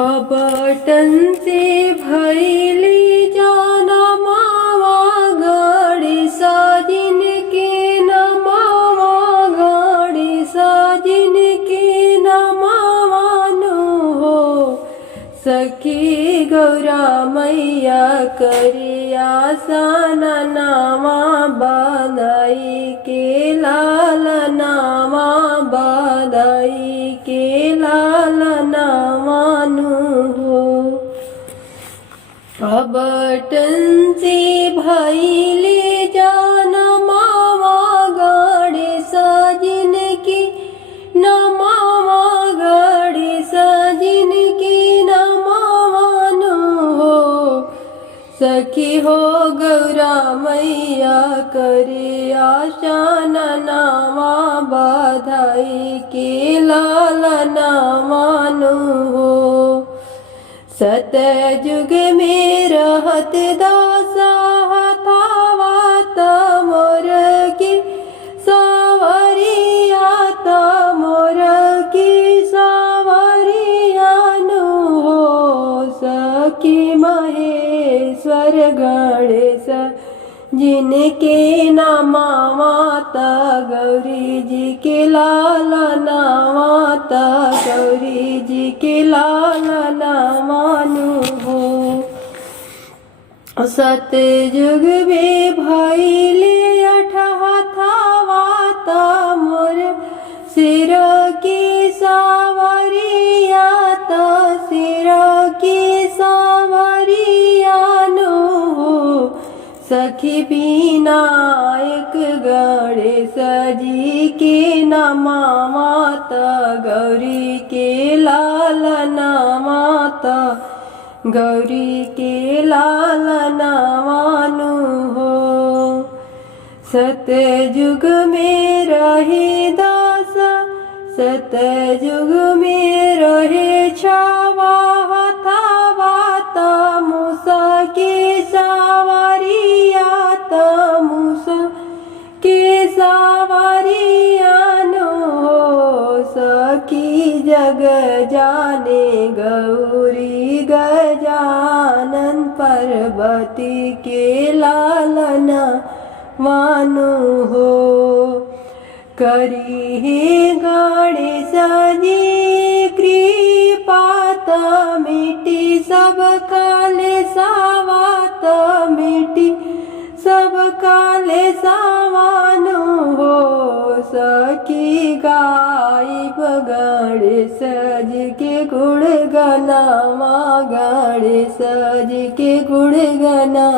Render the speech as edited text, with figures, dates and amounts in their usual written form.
button से भैली जाना मावा गाड़ी साजिन के नमावा गाड़ी साजिन के नमावानु हो सखी गौरा मैया करिया साना नामा बादाई के लाल नामा बादाई के लाल नामानु हो बटन से भैले जाना मावा गाड़ी साजिन की नमावा गाड़ी साजिन की नमावानु हो सखी हो गौरा मैया करे आशाना नामा बाधाई के लाल नामानु हो सतयुग में रहत दासा हथावात मोर की सावरिया मोर की सावरियानु हो सखी महेश्वर गणेश जिनके नामा माता गौरी जी के लाल नामाता गौरी जी के लाल नामानु हो सतयुग में भैले अठहथावाता मोर सिर की सावरिया सिर की सावरियानु हो सखी विनायक गणेश जी के नमा माता गौरी के लाल नामाता गौरी के लाल नामानु हो सतयुग में रहे दासा सतयुग में रहे छावा हथावाता मूसा के सावरिया मूसा के सावरियानु हो सखी जग जाने गौरी गजानन पार्वती के लालना वानु हो करी है गणेश जी कृपात मिटी सब काले सावात मिटी सब काले सावानु हो सखी गायब गणेश जी के गुण गनामा गणेश जी के गुण गना